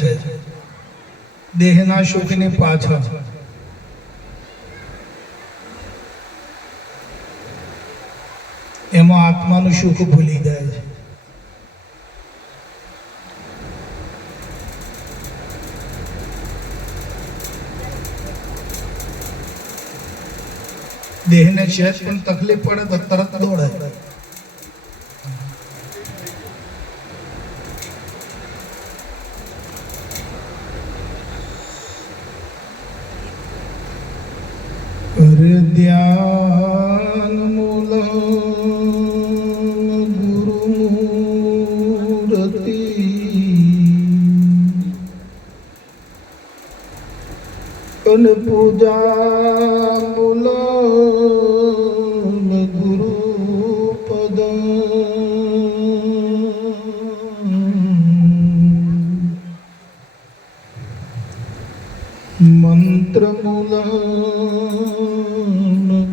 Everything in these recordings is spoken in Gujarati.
છે દેહના સુખની પાછળ. એમાં આત્માનું સુખ ભૂલી જાય છે. દેહને સહેજ પણ તકલીફ પડે તો તરત દોડે. ધ્યાન મૂલ ગુરુમૂર્તિ અને પૂજા મૂલ ગુરુપદ મંત્ર મૂલ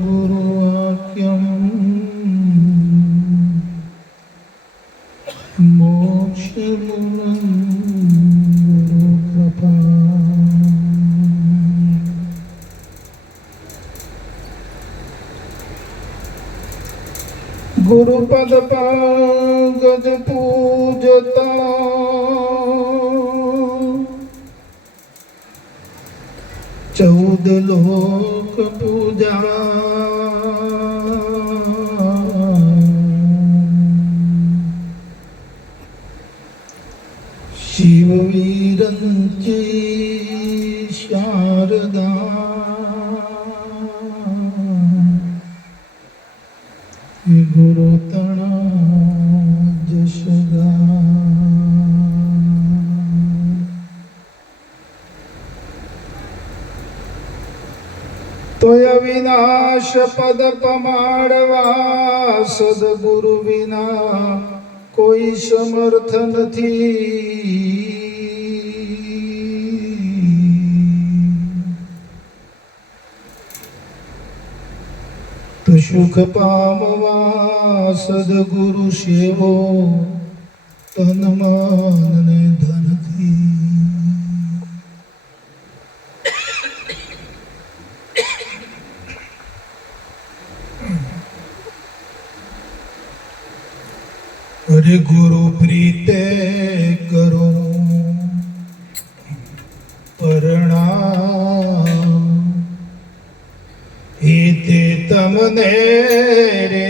ગુરુવાક્યમ મોક્ષ મૂલમ ગુરુકૃપા. ગુરુપદ ગજ પૂજતા ચૌદ લોક પૂજા. શિવ વિરંચી શારદા ગુરુ તણા જશગા. તોય વિનાશ પદ પમાડવા સદગુરુ વિના કોઈ સમર્થ નથી. તો સુખ પામવા સદગુરુ સેવો તન મન ને ધનથી. અરે ગુરુ પ્રીતે કરો પ્રણામ હિતે તમને રે.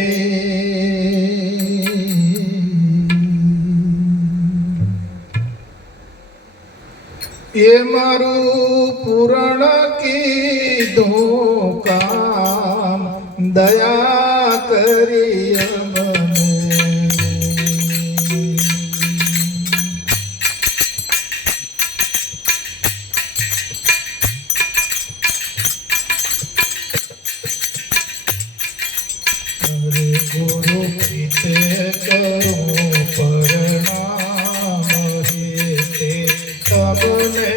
એ મારું પૂરણ કીધું કામ દયા કરી ગુરુ પ્રીતે કરો પ્રણામ હિતે તમને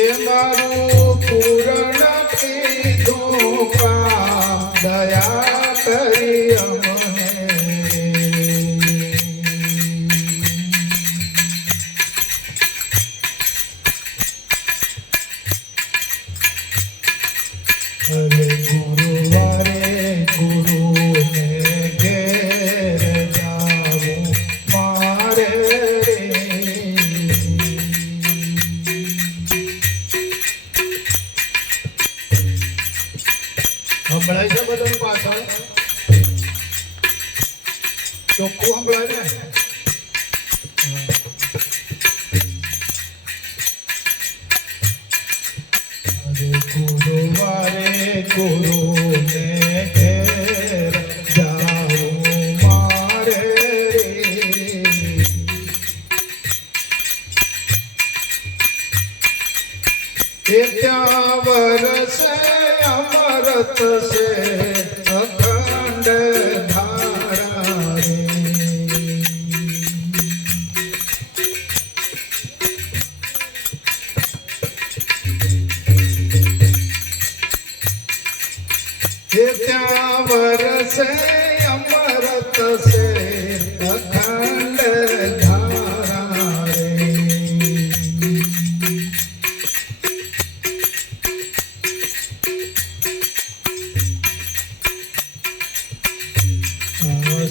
એ મારું પૂરણ કીધું કામ દયા કરી અમને. અરે ગુરુવારે ગુરુને ઘેર જાવું મારે રે. સંભળાય છે બધા પાછળ ચોખ્ખું સંભળાય ને. ગુરુવારે ગુરુને ઘેર જાવું મારે રે. એ ત્યાં વરસે અમરત છે અખંડ ધારા રે. એ ત્યાં વરસે અમૃત સે અખંડ ધારા રે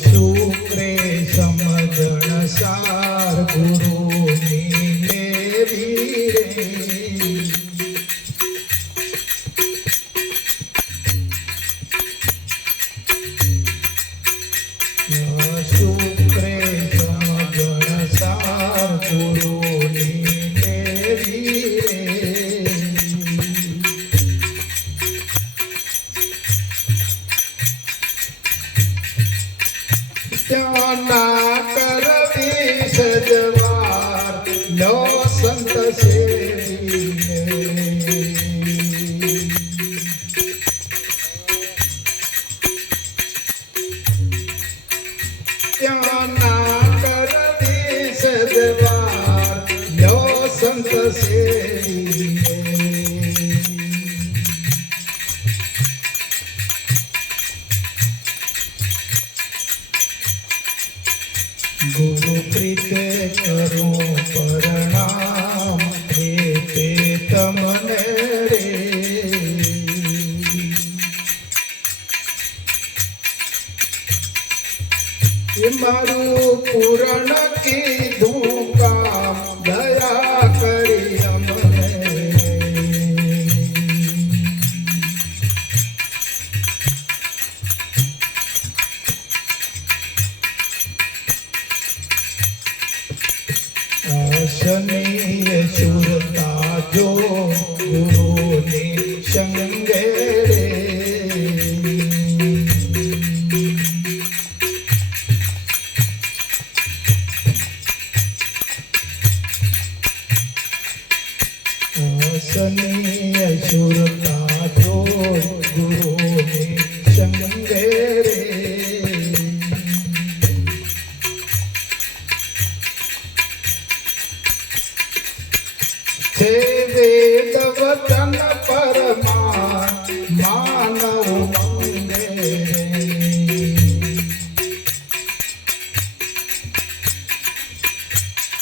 શુક્રે સમજણ સાર ગુરુની લેવી રે શુક્રે સમજણ સાર ગુરુની લેવી રે ત્યાં ના કરવી સજવાર લો સંત સેવીને ત્યાં ના કરવી સજવાર લો સંત સેવીને ગુરુ પ્રીતે કરો પ્રણામ પ્રીતે તમને રે એ મારું પૂરણ કીધું કામ દયા કરી અમને શનિએ સુરતા જો ગુરુની સંગે રે શનિએ સુરતા જો ગુરુની સંગે રે છે વેદ વચન પરમાન માનવ મંગે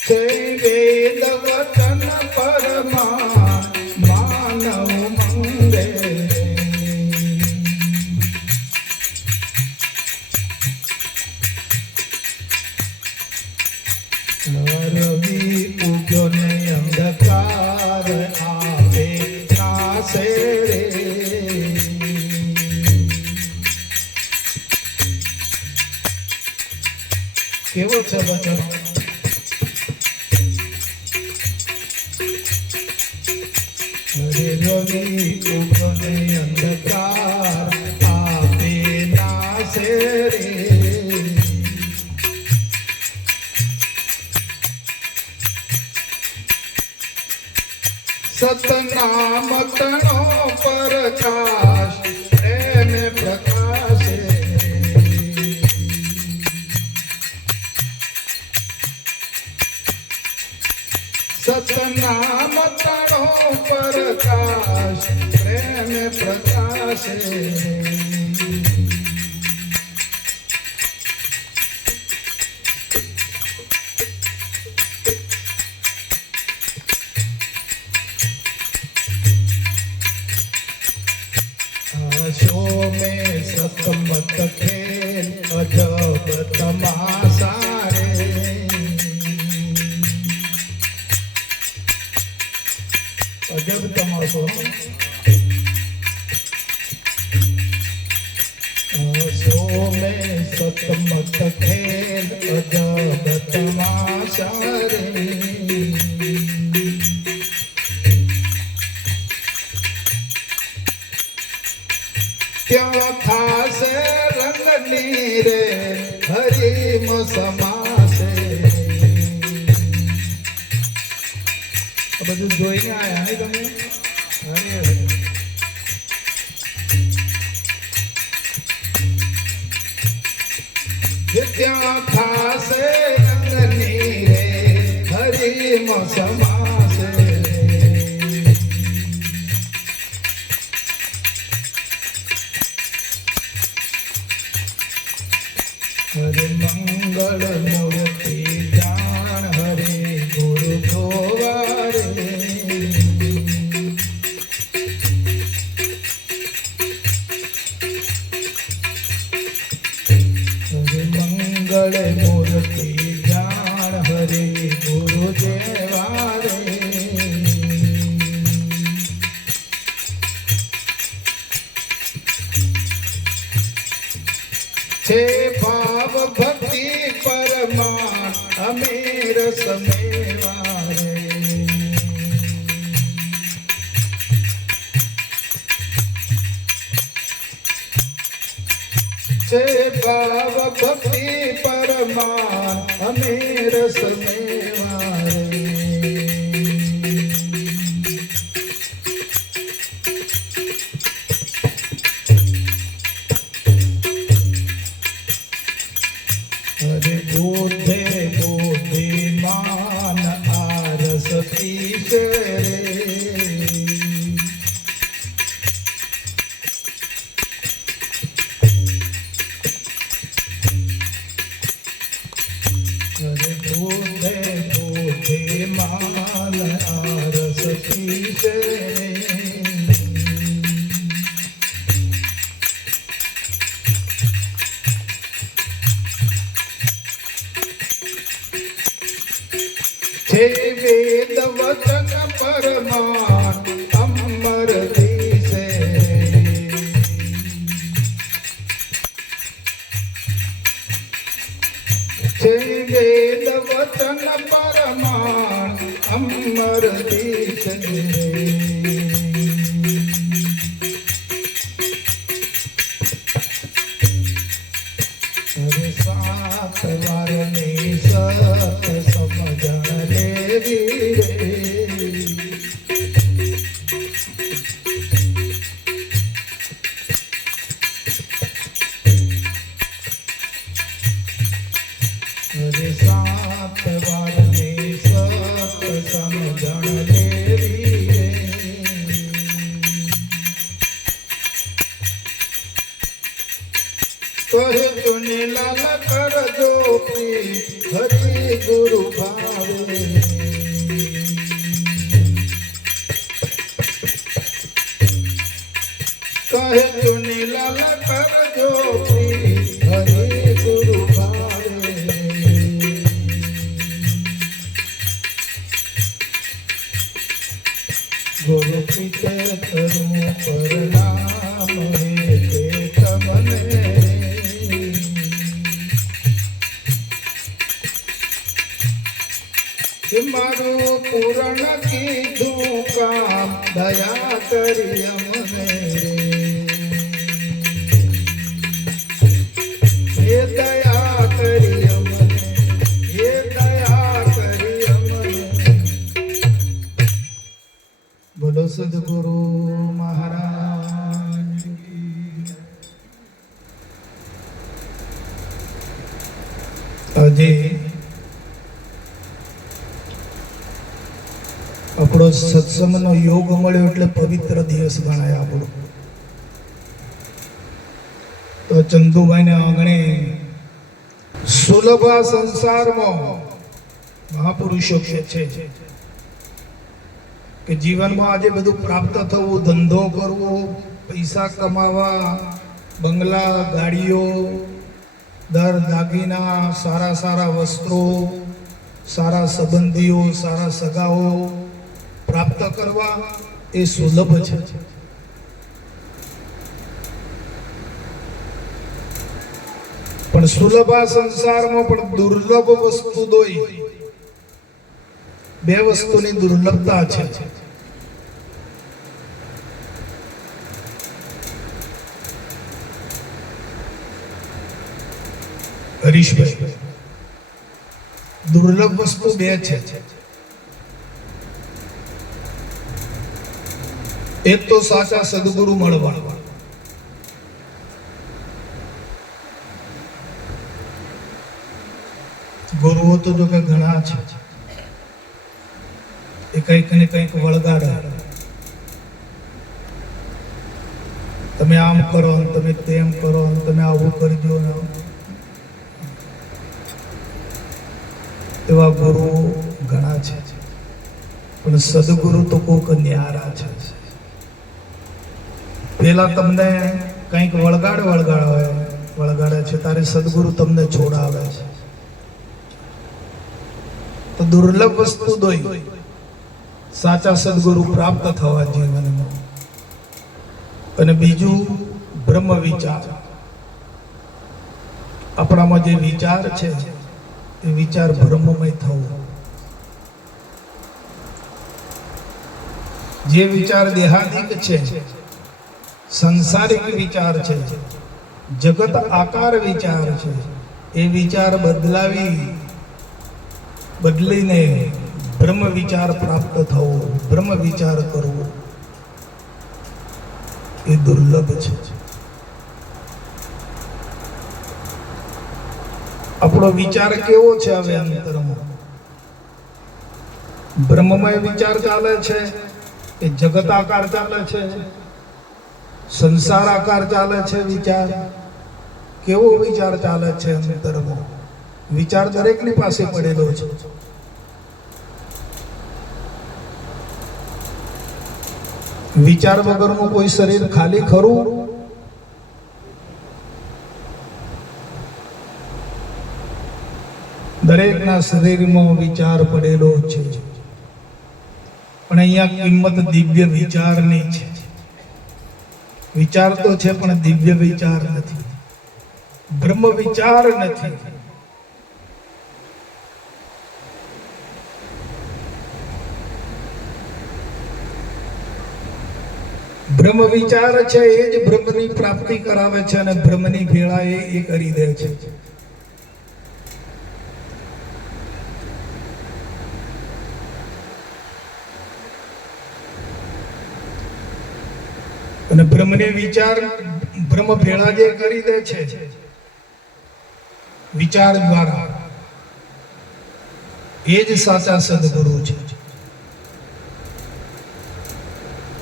છે વેદ વચન પરમાન માનવ મંગે રવિ ઉગને અંધકાર આવે નાસે રે કેવો છે બચન રવિ ઉગને અંધકાર આવે નાસે રે સતનામ તણો પ્રકાશ પ્રેમ પ્રકાશે સતનામ તણો પ્રકાશ પ્રેમ પ્રકાશે शो में सतमत खेल अजब तमाशा रे अजब तमाशो शो में सतमत खेल अजब तमाशा रे ત્યાં થાશે રંગની રે હરીમ સમાસે બધું જોઈને આયા ને તમે ત્યાં થાશે રંગની રે હરીમ સમાસે હરે મંગળ મૂર્તિ જાણ હરે ગુરુ જોવારે હરે મંગળ મૂર્તિ જાણ હરે ગુરુ જેવારે છે ભાવ ભક્તિ પરમાન અમીર સમેવારે છે ભાવ ભક્તિ પરમાન અમીર સમેવારે હરે બુદ્ધે બુદ્ધિમાન આરસ પીશ રે હરે બુદ્ધે બુદ્ધિમાન આરસ પીશ રે છે વેદ વચન પરમાન અમર દિશે છે વેદ વચન પરમાન અમર દિશે હરે સાત વારની સત સમજણ લેવી રે હરે સાત વારની સત સમજણ લેવી રે કહે ચુનીલાલ કરજો પ્રી હરિ ગુરુ ભાવે કહે ચુનીલાલ કરજો પ્રી હરિ ગુરુ ભાવે ગુરુ પિતે તરું પરનામ હે તે તમને મારું પૂરણ કીધું કામ દયા કરી અમને હે દયા કરી અમને હે દયા કરી અમને બોલો સદગુરુ મહારાજ આજે આપણો સત્સંગનો યોગ મળ્યો એટલે પવિત્ર દિવસ ગણાય આપણો તો ચંદુભાઈને આંગણે સુલભ સંસારમાં મહાપુરુષો કહે છે કે જીવનમાં આજે બધું પ્રાપ્ત થવું ધંધો કરવો પૈસા કમાવા બંગલા ગાડીઓ દર દાગીના સારા સારા વસ્ત્રો સારા સંબંધીઓ સારા સગાઓ પ્રાપ્ત કરવા એ સુલભ છે પણ સુલભ સંસારમાં પણ દુર્લભ વસ્તુ દોઈ બે વસ્તુની દુર્લભતા છે હરીશભાઈ દુર્લભ વસ્તુ બે છે એક તો સાચા સદગુરુ મળવા ગુરુઓ તો જો કે ઘણા છે એ કંઈક ને કંઈક વળગાડે તમે આમ કરો તમે તેમ કરો તમે આવું કરજો ને એવા ગુરુઓ ઘણા છે, પણ સદગુરુ તો કોક ન્યારા છે. પેલા તમને કંઈક વળગાડે છે, તારે સદગુરુ તમને છોડાવે છે. તો દુર્લભ વસ્તુ દોઈ સાચા સદગુરુ પ્રાપ્ત થવા જીવનમાં. અને બીજું બ્રહ્મ વિચાર. આપણામાં જે વિચાર છે એ વિચાર બ્રહ્મમય થવો. જે વિચાર દેહાદિક છે, સંસારિક વિચાર છે, જગત આકાર વિચાર છે, એ વિચાર બદલીને બ્રહ્મ વિચાર પ્રાપ્ત થવો, બ્રહ્મ વિચાર કરવો એ દુર્લભ છે. આપણો વિચાર કેવો છે? હવે અંતરમાં બ્રહ્મમય વિચાર ચાલે છે કે જગત આકાર ચાલે છે, સંસાર આકાર ચાલે છે? વિચાર કેવો વિચાર ચાલે છે અંતરમાં? વિચાર દરેકની પાસે પડેલો છે. વિચાર વગરનું કોઈ શરીર ખાલી ખરું? દરેકના શરીરમાં વિચાર પડેલો છે, પણ અહીંયા કિંમત દિવ્ય વિચારની છે. વિચાર તો છે પણ દિવ્ય વિચાર નથી, બ્રહ્મ વિચાર નથી. બ્રહ્મ વિચાર છે એ જ બ્રહ્મની પ્રાપ્તિ કરાવે છે અને બ્રહ્મની ભેળા એ કરી દે છે. અને બ્રહ્મને વિચાર બ્રહ્મ ભેળા જે કરી દે છે વિચાર દ્વારા, એ જ સાચા સદગુરુ છે.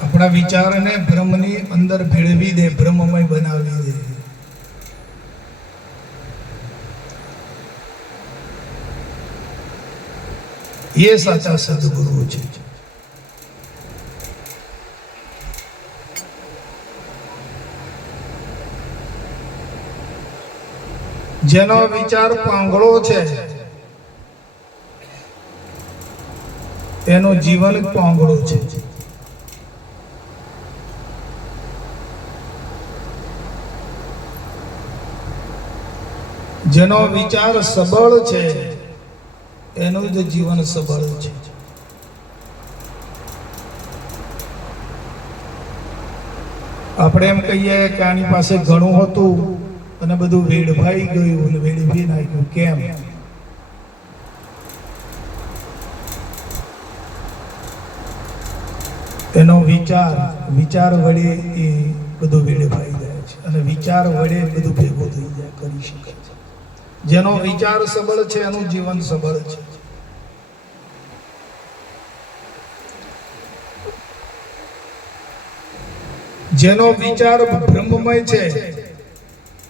આપણા વિચારને બ્રહ્મની અંદર ભેળવી દે, બ્રહ્મમય બનાવી દે. એ સાચા સદગુરુ છે. જેનો વિચાર પાંગળો છે એનું જીવન પાંગળું છે. જેનો વિચાર સબળ છે એનું જ જીવન સબળ છે. આપણે એમ કહીએ કે આની પાસે ઘણું હતું અને બધું વેડફાઈ ગયું અને વેડફી નાખ્યું. કેમ? એનો વિચાર વડે એ બધું વેડફાઈ જાય છે અને વિચાર વડે બધું ભેગું થઈ જાય, કરી શકે છે. જેનો વિચાર સબળ છે એનું જીવન સબળ છે. જેનો વિચાર બ્રહ્મમય છે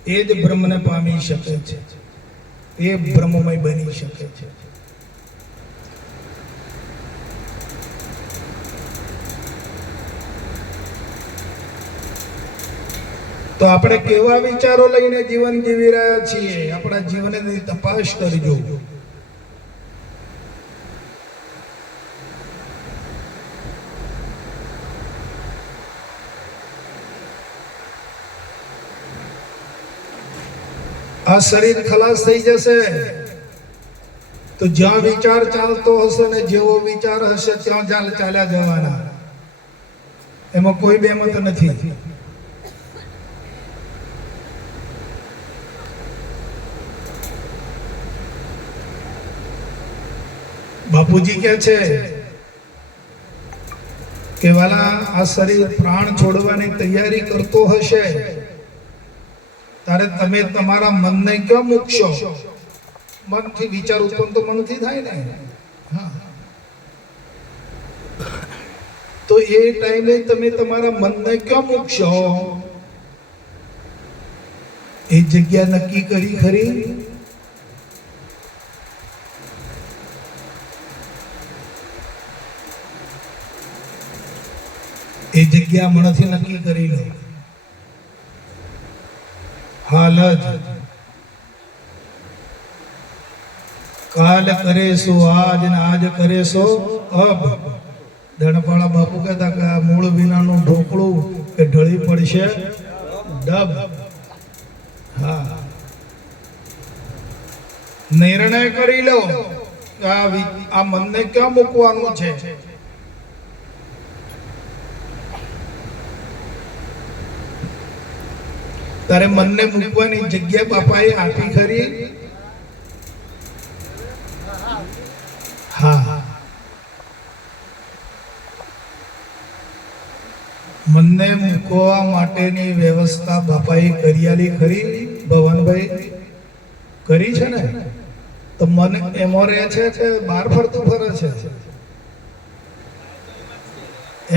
એ જ બ્રહ્મને પામી શકે છે, એ બ્રહ્મમય બની શકે છે. તો આપણે કેવા વિચારો લઈને જીવન જીવી રહ્યા છીએ? આપણા જીવનની તપાસ કરજો. આ શરીર ખલાસ થઈ જશે તો જ્યાં વિચાર ચાલતો હશે ને જેવો વિચાર હશે ત્યાં ચાલ્યા જવાના. એમાં કોઈ બેમત નથી. બાપુજી કહે છે કે વાલા, આ શરીર પ્રાણ છોડવાની તૈયારી કરતો હશે ત્યારે તમે તમારા મનને ક્યાં મૂકશો? મનથી વિચાર ઉત્પન્ન તો મનથી થાય ને. તો એ ટાઈમે તમે તમારા મનને ક્યાં મૂકશો? એ જગ્યા નક્કી કરી ખરી? જગ્યા હમણાંથી નક્કી કરી લો. હાલ જ કાલ કરે સો આજ ને આજ કરે સો અબ. ધણપાળા બાપુ કહેતા કે આ મૂળ વિનાનું ઢોકળું કે ઢળી પડશે ડબ. હા, નિર્ણય કરી લો કે આ મનને ક્યાં મૂકવાનું છે. તારે મનને મૂકવાની જગ્યા બાપાએ આપી ખરી? હા, મનને મૂકવા માટેની વ્યવસ્થા બાપાએ કરિયાલી ખરી? ભવનભાઈ કરી છે ને? તો મન એમાં રહે છે કે બહાર ફરતું ફરે છે?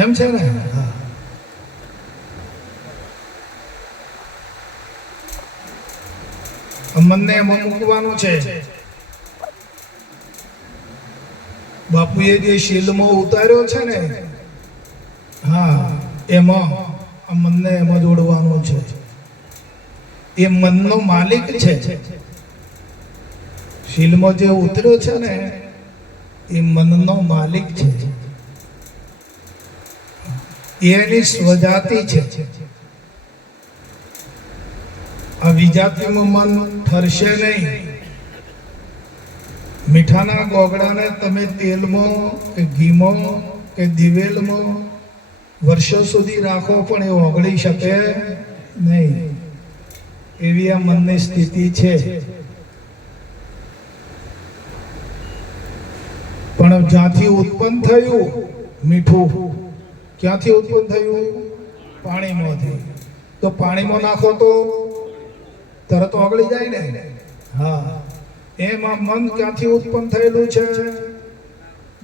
એમ છે ને? હા, મનને એમાં મૂકવાનું છે. બાપુએ જે શીલમાં ઉતાર્યો છે ને, હા, એમાં આ મનને એમાં જોડવાનું છે. એ મનનો માલિક છે. શીલમાં જે ઉતર્યો છે ને એ મનનો માલિક છે. એની સ્વજાતિ છે. આ વિજાતિમાં મન ઠરશે નહીં. મીઠાના ગોગડાને તમે તેલમાં કે ઘીમાં કે દિવેલમાં વર્ષો સુધી રાખો પણ એ ઓગળી શકે નહીં. એવી આ મનની સ્થિતિ છે. પણ જ્યાંથી ઉત્પન્ન થયું મીઠું, ક્યાંથી ઉત્પન્ન થયું? પાણીમાંથી. તો પાણીમાં નાખો તો તરત ઓગળી જાય ને. હા, એમાં મન ક્યાંથી ઉત્પન્ન થયેલું છે?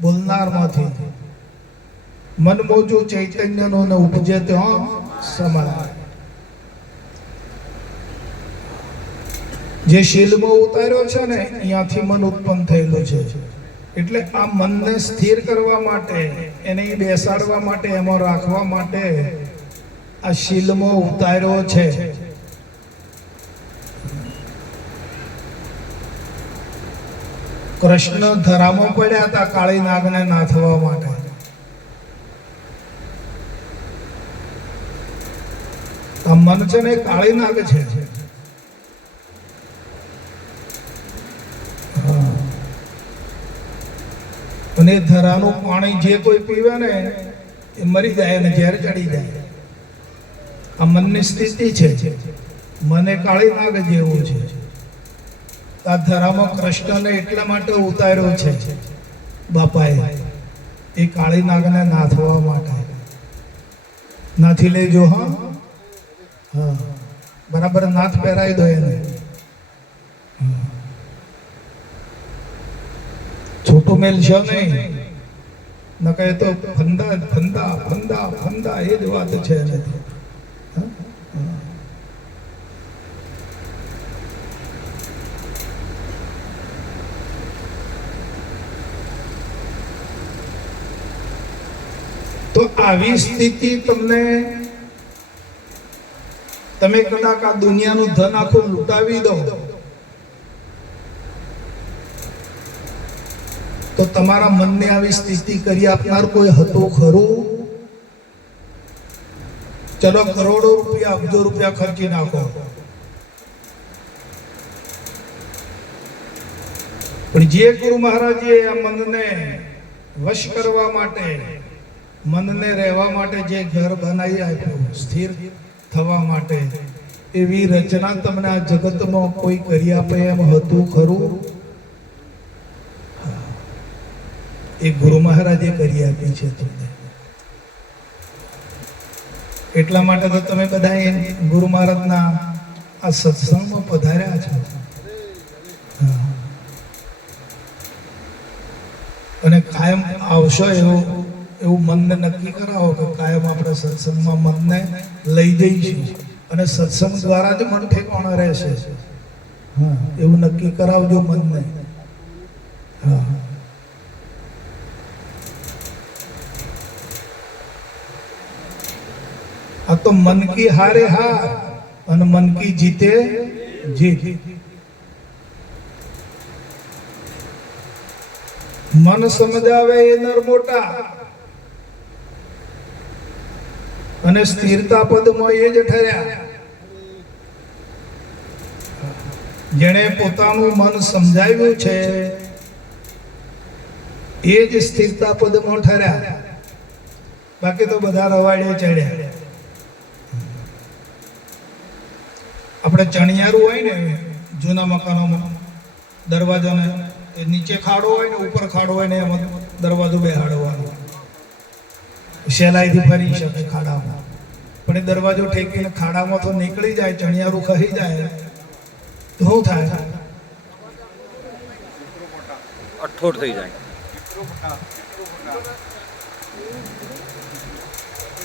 બોલનારમાંથી. મન મોજું ચૈતન્યનો ને ઉપજે ત્યાં સમાય. જે શીલમાં ઉતાર્યો છે ને અહીંયાથી મન ઉત્પન્ન થયેલું છે. એટલે આ મનને સ્થિર કરવા માટે, એને બેસાડવા માટે, એમાં રાખવા માટે આ શીલમાં ઉતાર્યો છે. કૃષ્ણ ધરામાં પડ્યા હતા કાળી નાગને નાથવા માટે. આ મન છે ને કાળી નાગ છે. અને ધરાનું પાણી જે કોઈ પીવે ને એ મરી જાય અને ઝેર ચડી જાય. આ મનની સ્થિતિ છે. મને કાળી નાગ જેવું છે. આ ધરામાં કૃષ્ણને એટલા માટે ઉતાર્યો છે બાપાએ, એ કાળી નાગને નાથવા માટે. નાથી લેજો. હા, હા, બરાબર નાથ પહેરાવી દો એને. છોટું મેલશો નહીં, ન કહે તો ફંદા ફંદા ફંદા ફંદા એ જ વાત છે. તો આવી સ્થિતિ તમને, તમે કદાચ આ દુનિયાનું ધન આખું લૂંટાવી દો તો તમારા મનને આવી સ્થિતિ કરી આપનાર કોઈ હતું ખરું? ચલો કરોડો રૂપિયા, અબજો રૂપિયા ખર્ચી નાખો, પણ જે ગુરુ મહારાજે આ મનને વશ કરવા માટે, મનને રહેવા માટે જે ઘર બનાવી આપ્યું સ્થિર થવા માટે, એવી રચના તમને આ જગતમાં કોઈ કરી આપે એમ હતું ખરું? એ ગુરુ મહારાજે કરી આપી છે તમને. એટલા માટે તો તમે બધા ગુરુ મહારાજના આ સત્સંગમાં પધાર્યા છો. અને કાયમ આવશો એવું મનને નક્કી કરાવો કે કાયમ આપણે સત્સંગમાં મનને લઈ જઈશું અને સત્સંગ દ્વારા જ મન ઠેકાણા રહેશે. હા, એવું નક્કી કરાવજો મનને. હા, આ તો મન કી હારે હાર અને મન કી જીતે જીત. મન સમજાવે એ નર મોટા અને સ્થિરતા પદમાં એ જ ઠર્યા. જેણે પોતાનું મન સમજાવ્યું છે એ જ સ્થિરતા પદમાં ઠર્યા. બાકી તો બધા રવાડે ચડ્યા. આપણે ચણિયારું હોય ને જૂના મકાનોમાં દરવાજાને નીચે ખાડો હોય ને ઉપર ખાડો હોય ને એમાં દરવાજો બેહાડવાનો, સહેલાઈથી ફરી શકે ખાડામાં. પણ એ દરવાજો ઠેકીને ખાડામાં તો નીકળી જાય, ચણિયારું ખહી જાય તો શું થાય? અઠોટ થઈ જાય.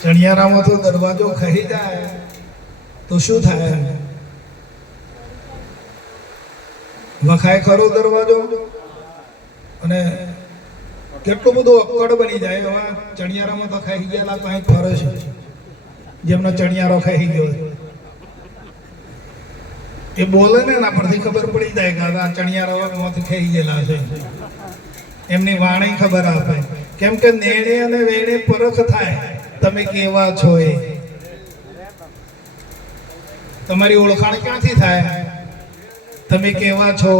ચણિયારામાં તો દરવાજો ખહી જાય તો શું થાય? વખાય ખરો દરવાજો અને કેટલું બધું અક્કડ બની જાય. હવે ચણિયારામાં તો ખાઈ ગયેલા કઈ ફરે છે, જેમનો ચણિયારો ખાઈ ગયો એ બોલે ને એના પરથી ખબર પડી જાય કે આ ચણિયારામાંથી ખાઈ ગયેલા છે. એમની વાણી ખબર આપે. કેમ કે નેણે અને વેણે પરખ થાય તમે કેવા છો. એ તમારી ઓળખાણ ક્યાંથી થાય? તમે કેવા છો.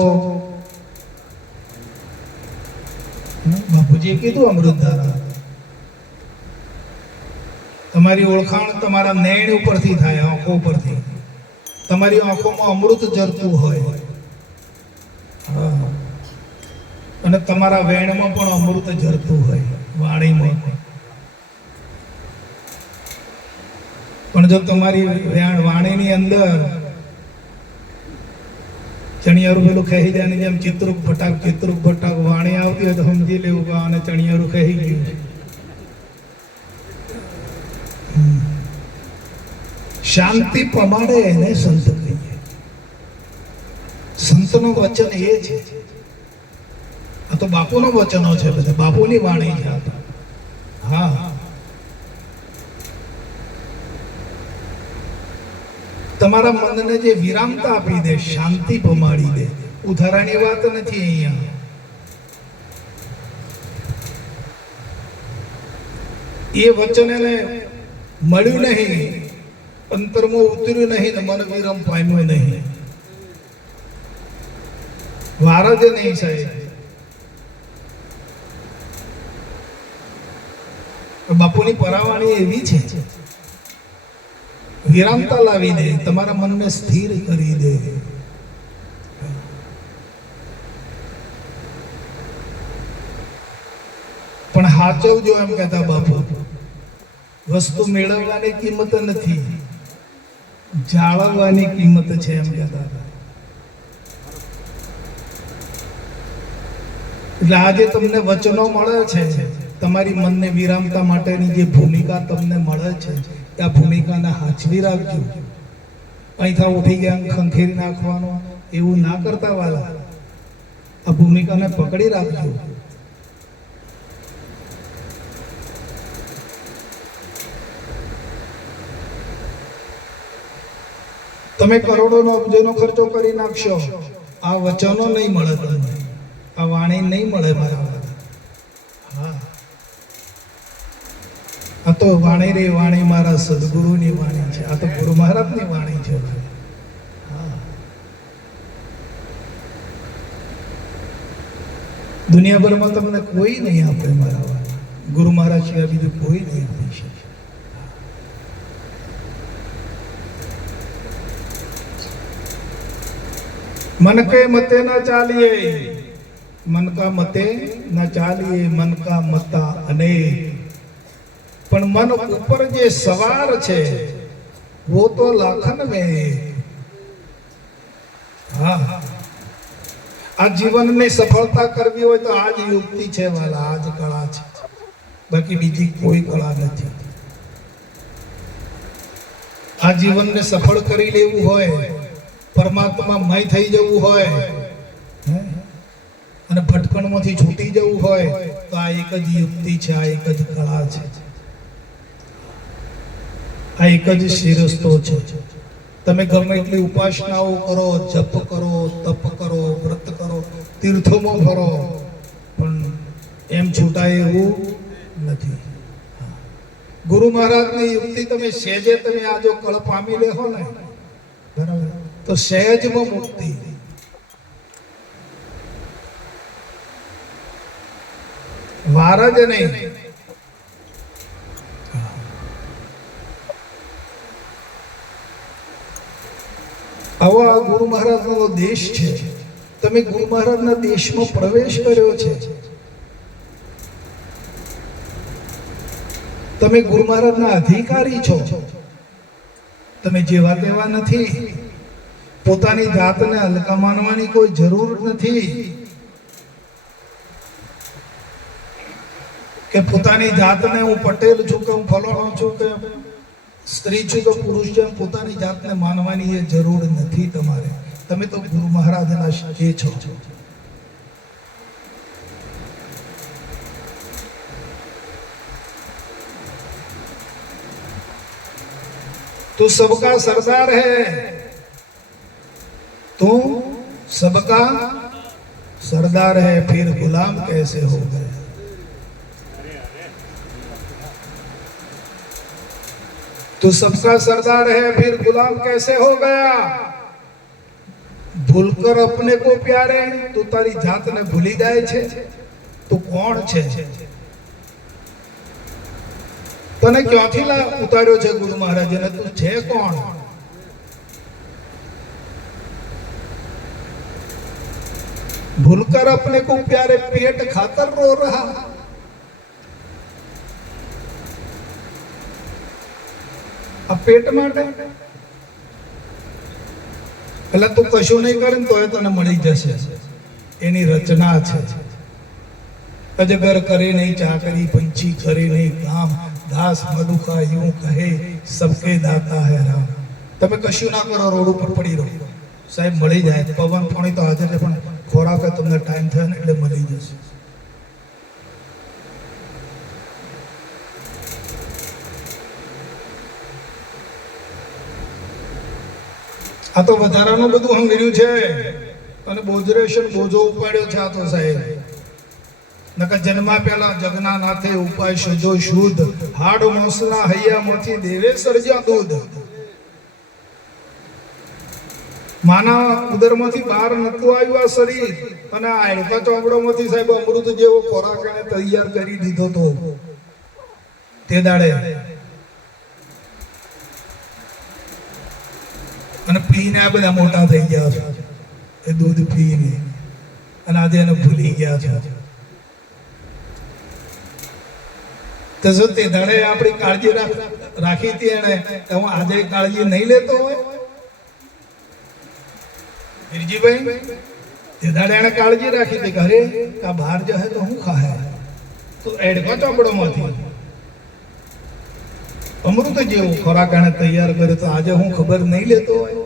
બાપુજીએ કીધું અમૃતધારા, તમારી ઓળખાણ તમારા નૈણ ઉપરથી થાય, આંખો ઉપરથી. તમારી આંખોમાં અમૃત ઝરતું હોય અને તમારા વેણમાં પણ અમૃત ઝરતું હોય, વાણીમાં. પણ જો તમારી વાણીની અંદર ચણિયારું પેલું ખાઈ જાય ને જેમ ચિત્રુક ભટાક વાણી આવતી હોય તો સમજી લેવું કે આને ચણિયારું ખાઈ ગયું. શાંતિ પમાડે એને સંત કહીએ. સંતનું વચન એ છે. આ તો બાપુનો વચનો છે, બધા બાપુની વાણી છે. હા, તમારા મનને જે વિરામતા આપી દે, શાંતિ પમાડી દે. ઉધારાની વાત નથી અહીંયા. એ વચન એને મળ્યું નહીં, અંતરમાં ઉતર્યું નહીં ને મન વિરમ પામ્યું નહીં. વાર જ નહીં સાહેબ. બાપુની પરાવાણી એવી છે, વિરામતા લાવી દે, તમારા મનને સ્થિર કરી દે. પણ હાચવજો એમ કહેતા બાપુ. વસ્તુ મેળવવાની કિંમત નથી, જાળવવાની કિંમત છે એમ કહેતા હતા. એટલે આજે તમને વચનો મળે છે, તમારી મનને વિરામતા માટેની જે ભૂમિકા તમને મળે છે આ ભૂમિકાને હાચવી રાખજો. અહીંથી ઉઠી ગયા ખંખેરી નાખવાનો એવું ના કરતા વાલા, આ ભૂમિકાને પકડી રાખજો. તમે કરોડોનો અબજોનો ખર્ચો કરી નાખશો, આ વચનો નહીં મળે તમને, આ વાણી નહીં મળે મારા. હા, આ તો વાણી રે વાણી મારા સદગુરુની વાણી છે. આ તો ગુરુ મહારાજની વાણી છે. દુનિયાભરમાં તમને કોઈ નહીં આપે મારા વાળા. ગુરુ મહારાજ સિવાય બીજું કોઈ નહીં આપી શકે. मन के मते न चालिए, मन का मते न चालिए, मन का मता अने. पण मन ऊपर जे सवार छे वो तो लाखन में. हाँ, आ जीवन ने सफलता करवी हो तो आज युक्ति छे वाला, आज कला छे, बाकी बीजी कोई कला नहीं. आ जीवन ने सफल करी लेवू होय, परमात्मा मय થઈ જવું હોય અને ભટકણમાંથી છૂટી જવું હોય તો આ એક જ યુક્તિ છે, આ એક જ કળા છે. આ એક જ શિરસ્તો છે. તમે ગમે એટલી ઉપાસનાઓ કરો, જપ કરો, તપ કરો, વ્રત કરો, તીર્થોમાં ફરો, પણ એમ છૂટાય એવું નથી. ગુરુ મહારાજની યુક્તિ તમે સહેજે તમે આ જો કળ પામી લેહો ને, બરાબર, તો સહેજમાં મુક્તિ. વાર જ નહીં. આવો આ ગુરુ મહારાજનો દેશ છે. તમે ગુરુ મહારાજના દેશમાં પ્રવેશ કર્યો છે. તમે ગુરુ મહારાજના અધિકારી છો. તમે જેવા તેવા નથી. પોતાની જાતને હલકા માનવાની કોઈ જરૂર નથી કે પોતાની જાતને હું પટેલ છું કે હું ફલાણો છું કે સ્ત્રી છું કે પુરુષ છું, પોતાની જાતને માનવાની એ જરૂર નથી તમારે. તમે તો ગુરુ મહારાજના એ છો. तू सबका सरदार है, तू सबका सरदार है, फिर गुलाम कैसे हो गए? तू सबका सरदार है, फिर गुलाम कैसे हो गया? भूलकर अपने को प्यारे, तू तारी जात ने भूली जाए छे. तू कौन छे? तने क्योंथी ला उतार्यो छे गुरु महाराज ने? तू छे कोण? भूलकर अपने को प्यारे, पेट खातर रो रहा. अब पेट માટે એટલે તું કશું નહીં કરે ને તોય તને મળી જશે. એની રચના છે. અજગર કરે નહીં ચાકરી, પંછી કરે નહીં કામ, દાસ મલુકા यूं કહે સબકે દાતા હે રામ. તમે કશું ના કરો, રોડ ઉપર પડી રહો, સાહેબ મળી જાય. પવન પાણી તો હાજર છે, પણ ખોરાક તમને ટાઈમ થાય ને એટલે મળી જશે. આ તો વધારાનું બધું હંગર્યું છે અને બોજરેશન બોજો ઉપાડ્યો છે. આ તો સાહેબ નકર જન્મા પહેલા જગના નાથે ઉપાય શોધો શુદ્ધ, હાડ મોસલા હૈયામાંથી દેવે સર્જ્યા દૂધ. માના ઉદરમાંથી બહાર નતું આવ્યું આ શરીર, અને આ હાડકા ચોપડામાંથી સાહેબ અમૃત જેવો ખોરાક એને તૈયાર કરી દીધો તો તે દાડે. અને પીને આ બધા મોટા થઈ ગયા છે એ દૂધ પીને, અને આજે એને ભૂલી ગયા છે. તો જો તે દાડે આપણી કાળજી રાખી હતી એને, હું આજે કાળજી નહીં લેતો હોય વીરજીભાઈ? તે દાડે એને કાળજી રાખી હતી, ઘરે આ બહાર જશે તો હું ખાહે, તો એડકો ચોપડોમાંથી અમૃત જેવો ખોરાક એને તૈયાર કર્યો, તો આજે હું ખબર નહીં લેતો હોય?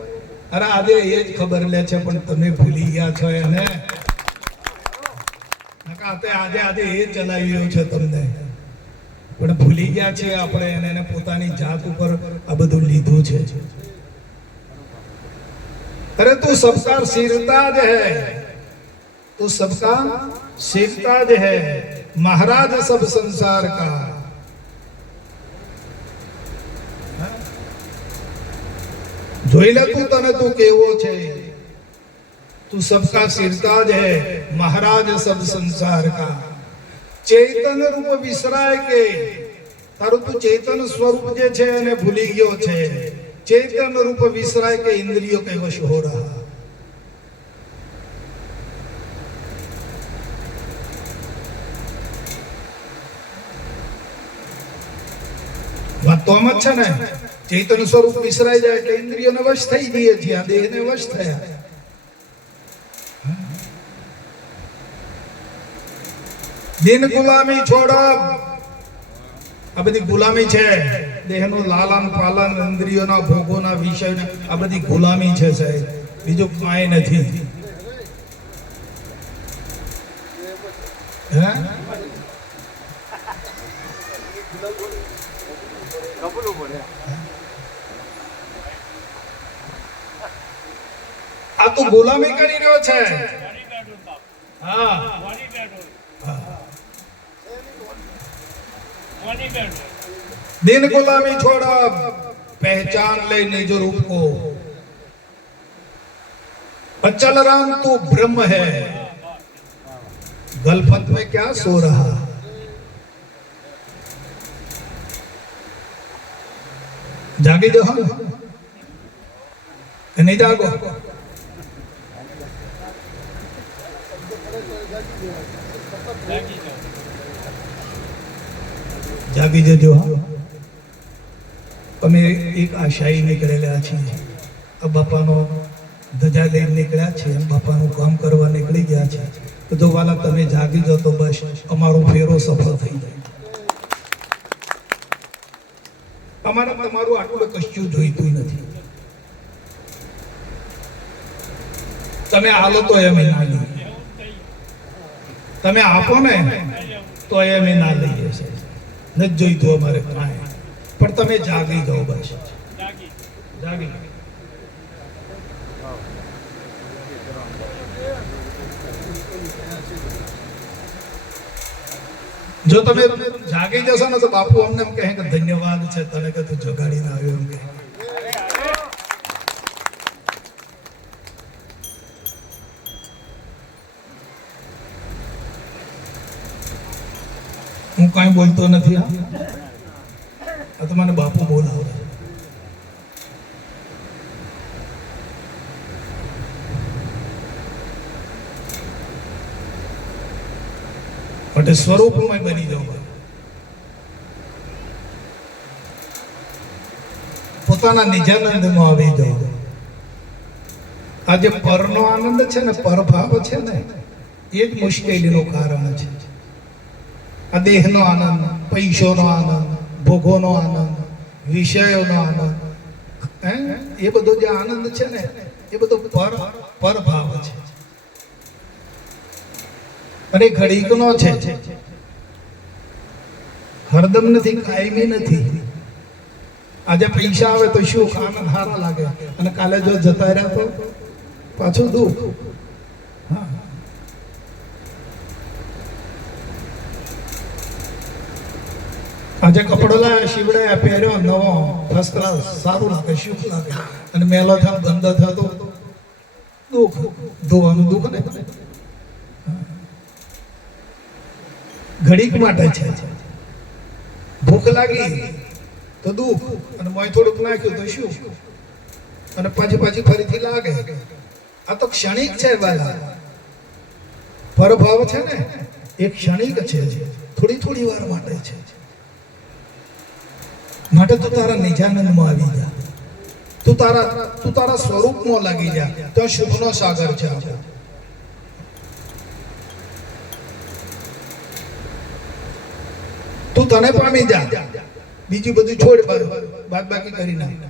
અરે આજે એ જ ખબર લે છે, પણ તમે ભૂલી ગયા છો એને. આજે આજે એ ચલાવી રહ્યો છે તમને, પણ ભૂલી ગયા છે આપણે એને પોતાની જાત ઉપર આ બધું લીધું છે. અરે તું સબકા સિરતાજ હૈ, તું સબકા સિરતાજ હૈ, મહારાજ સબ સંસાર કા. જોઈ લે તું તને તું કેવો છે. તું સબકા સિરતાજ હૈ, મહારાજ સબ સંસાર કા. ચેતન રૂપ વિસરાય કે તારું તું ચેતન સ્વરૂપ જે છે એને ભૂલી ગયો છે. ચેતન રૂપ વિસરાય કે ઇન્દ્રિયો કે વશ હો રહા. વાત તો આમ જ છે ને, ચેતન સ્વરૂપ વિસરાઈ જાય એટલે ઇન્દ્રિયોને વશ થઈ જઈએ છીએ, આ દેહને વશ થયા. દિન ગુલામી છોડો. આ બધી ગુલામી છે, દેહનું લાલન પાલન, ઇન્દ્રિયોના ભોગોના વિષયને, આ બધી ગુલામી છે સાહેબ, બીજું કાંઈ નથી. હે આ તું ગુલામી કરી રહ્યો છે. હા दिन गुलामी छोड़ अब पहचान ले निज रूप को. अचल राम तू ब्रह्म है, गलफत में क्या सो रहा. जागे जो हम नहीं जागो. જાગી જજો. અમે એક આશાઈ નીકળેલા છીએ. આ બાપાનો ધજા લઈને નીકળ્યા છે, બાપાનું કામ કરવા નીકળી ગયા છે. તો જો વાલા તમે જાગી જાઓ તો બસ અમારો ફેરો સફળ થઈ જાય. અમારે તમારું આટલું કશું જોઈતું નથી. તમે હાલો તો એમ ના લઈએ, તમે આપો ને તો એમ ના લઈએ છે. નથી જોઈતું અમારે કાંઈ, પણ તમે જાગી જાઓ બસ. જાગી જો તમે જાગી જશો ને તો બાપુ અમને એમ કહે કે ધન્યવાદ છે તને કે તું જગાડીને આવ્યો. એમ કહે હું કાંઈ બોલતો નથી. આ તો મને બાપુ બોલાવે. માટે સ્વરૂપમાં બની જાઓ, પોતાના નિજાનંદમાં આવી જાઓ. આ જે પરનો આનંદ છે ને, પરભાવ છે ને, એ જ મુશ્કેલીનું કારણ છે. આ દેહનો આનંદ, પૈસોનો આનંદ, ભોગોનો આનંદ, વિષયોનો આનંદ, એ બધો જે આનંદ છે ને, એ બધો પરભાવ છે. અને ઘડીકનો છે, હરદમ નથી, કાયમી નથી. આજે પૈસા આવે તો શું આનંદ સારા લાગે, અને કાલે જો જતા રહ્યા તો પાછું દુઃખ. આજે કપડો લાવે, શીવડાયા, પહેર્યો, નવો ફર્સ્ટ ક્લાસ, સારું લાગે, શુભ લાગે, અને મેલો થાવ ગંદો થતો દુઃખ. ધોવાનું દુઃખ ને ઘડીક માટે છે. ભૂખ લાગી તો દુઃખ, અને મોય થોડુંક નાખ્યું તો શું, અને પાછી ફરીથી લાગે. આ તો ક્ષણિક છે વાલા. પરભાવ છે ને એ ક્ષણિક છે, થોડી વાર માટે છે. માટે તું તારા નિજાનંદમાં આવી જા, તું તારા સ્વરૂપમાં લાગી જા. તો શુભનો સાગર છે. તું તને પામી જા, બીજું બધું છોડ, બાદ બાકી કરી નાખ.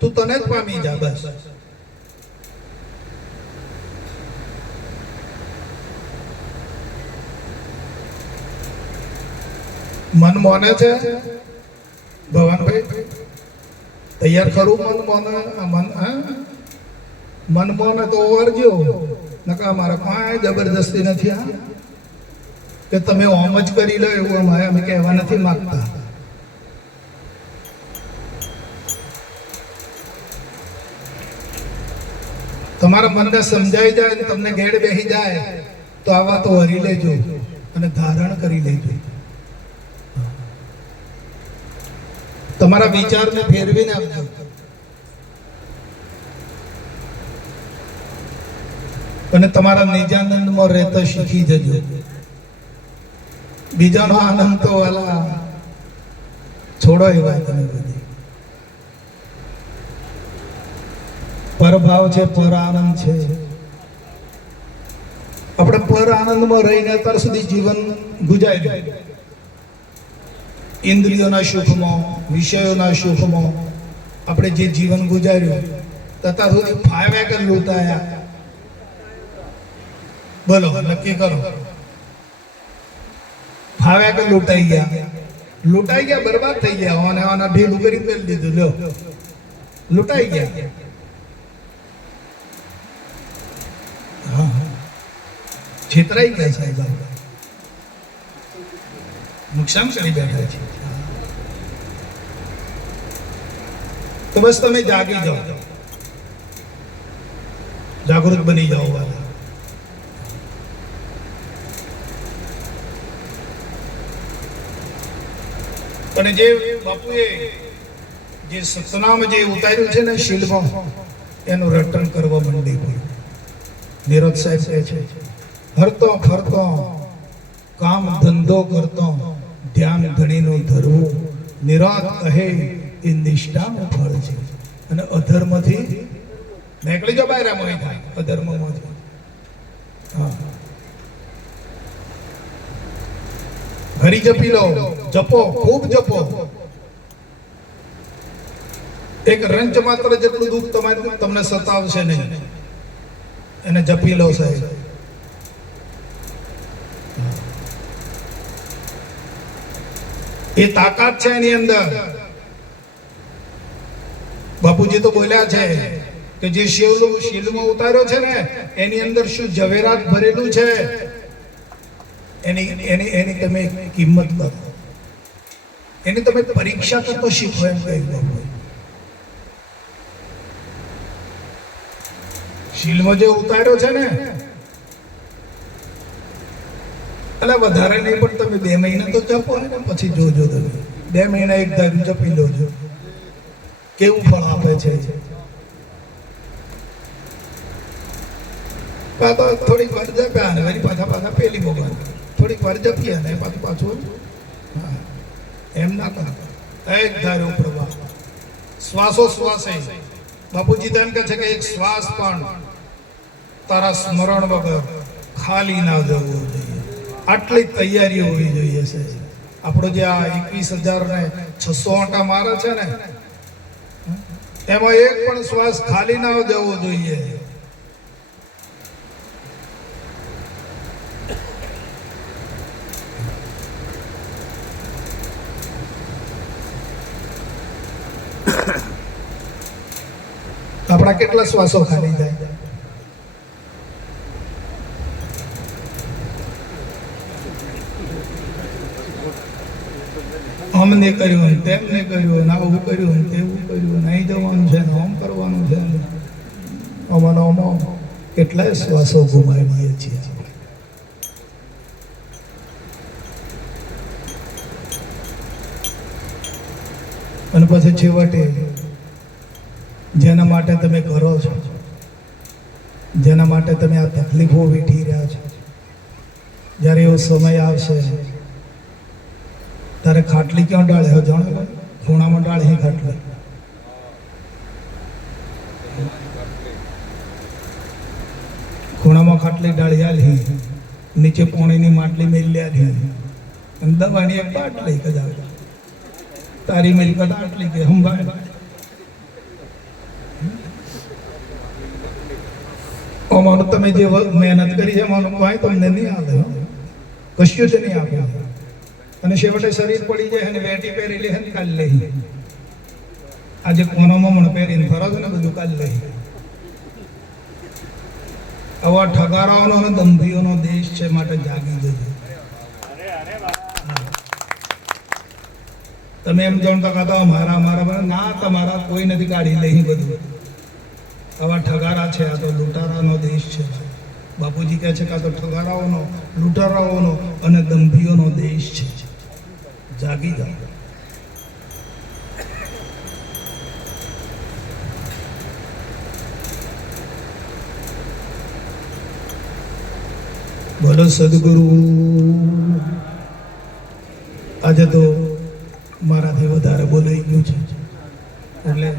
તું તને જ પામી જા બસ. મન મોને છે ભવાનભાઈ, તૈયાર ખરું મન મોને? મન મોને તો ઓવરજો, નકા મારા કાંઈ જબરદસ્તી નથી. આ કે તમે ઓમ જ કરી લો એવું અમે કહેવા નથી માંગતા. તમારા મનને સમજાઈ જાય ને તમને ઘેડ બેસી જાય તો આ વાતો હરી લેજો અને ધારણ કરી લેજો. તમારા વિચારને ફેરવીને આપજો. અને તમારા નિજાનંદમાં રહેતા શીખી જજો. બીજાનો આનંદ તો વાલા છોડો એ વાત બધી. પરભાવ છે, પર આનંદ છે. આપણે પર આનંદમાં રહીને અત્યાર સુધી જીવન ગુજાર્યું. ઇન્દ્રિયોના સુખમાં, વિષયોના સુખમાં આપણે જે જીવન ગુજાર્યું, તથા સુધી ફાવ્યા કે લૂંટાયા? બોલો, નક્કી કરો. ફાવ્યા કે લૂંટાઈ ગયા? લૂંટાઈ ગયા, બરબાદ થઈ ગયા. અને આના ઢીલું કરી મેળ દીધું. લો, લૂંટાઈ ગયા. છેતરાઈ ગયા સાહેબ, નુકસાન કરી બેઠા છે. તો બસ તમે જાગી જાઓ, જાગૃત બની જાઓ. અને જે બાપુએ જે સતનામ જે ઉતાર્યું છે ને શિલ્પમાં, એનું રટણ કરવા માંડી ગયું. નીરજ સાહેબ કહે છે, હરતો ફરતો કામ ધંધો કરતો ધ્યાન ધણીનું ધરવું, નિરાત કહે એ નિષ્ઠાનું ફળ છે. અને અધર્મથી નીકળી જાઓ બહાર, એમ થાય અધર્મમાંથી. હા, ઘરી જપી લો, જપો, ખૂબ જપો. એક રંચ માત્ર જેટલું દુઃખ તમને સતાવશે નહીં, એને જપી લો સાહેબ. એ તાકાત છે એની અંદર. બાપુજી તો બોલ્યા છે કે જે શિલમાં ઉતાર્યો છે ને એની અંદર શું ઝવેરાત ભરેલું છે, એની તમે કિંમત કરો, એની તમે પરીક્ષા કરતો શીખો. એમ કહ્યું શિલમાં જે ઉતાર્યો છે ને, એટલે વધારે નહીં પણ તમે 2 મહિના તો જપો ને, પછી જોજો તમે 2 મહિના એક ધાર્યું જપી લોજો, કેવું ફળ આપે છે. થોડીક વાર જપ્યા ને વળી પાછા પેલી ભગવાન, થોડીક વાર જપ્યા ને પાછું. એમ ના કરતા, એક ધાર્યો પ્રભાવ. શ્વાસો શ્વાસે બાપુજી તો એમ કહે છે કે એક શ્વાસ પણ તારા સ્મરણ વગર ખાલી ના જવો જોઈએ. આટલી તૈયારી હોવી જોઈએ છે. આપણો જે આ 21,600 આંટા મારે છે ને, એમાં એક પણ શ્વાસ ખાલી ના જવો જોઈએ. આપણા કેટલા શ્વાસો ખાલી જાય? અમને કર્યું, તેમને કર્યું, આવું કર્યું, તેવું કર્યું, નહીં જવાનું છે, આમ કરવાનું છે. આમાં કેટલાય શ્વાસો ગુમાવીએ છીએ. અને પછી છેવટે જેના માટે તમે કરો છો, જેના માટે તમે આ તકલીફો વેઠી રહ્યા છો, જ્યારે એવો સમય આવશે તારે ખાટલી ક્યાં ડાળે? જાણો, ખૂણામાં ડાળે ખાટલી. ખૂણામાં ખાટલી ડાળી આલી, નીચે પોણીની માટલી મેલી આલી, અને દવાની એક બાટલી કદાચ તારી મિલકત આટલી કે સંભાળ. અમારું તમે જે મહેનત કરી છે એમાંનું કોઈ તમને નહીં આવે, કશું જ નહીં આપે. અને છેવટે શરીર પડી જાય અને વેટી પહેરી લે ને કાલ લઈ. આજે કોનામાં મણ પહેરીને ફરો છો ને બધું કાલ લઈ. આવા ઠગારાઓનો અને દંભીઓનો દેશ છે, માટે જાગી જજો. તમે એમ જાણતા કાતા મારા ના, તમારા કોઈ નથી, કાઢી લઈ બધું. આવા ઠગારા છે, આ તો લૂંટારાનો દેશ છે. બાપુજી કહે છે કે આ તો ઠગારાઓનો, લૂંટારાઓનો અને દંભીઓનો દેશ છે. જાગી જાઓ. બોલો સદગુરુ. આજે તો મારાથી વધારે બોલાઈ ગયું છે, એટલે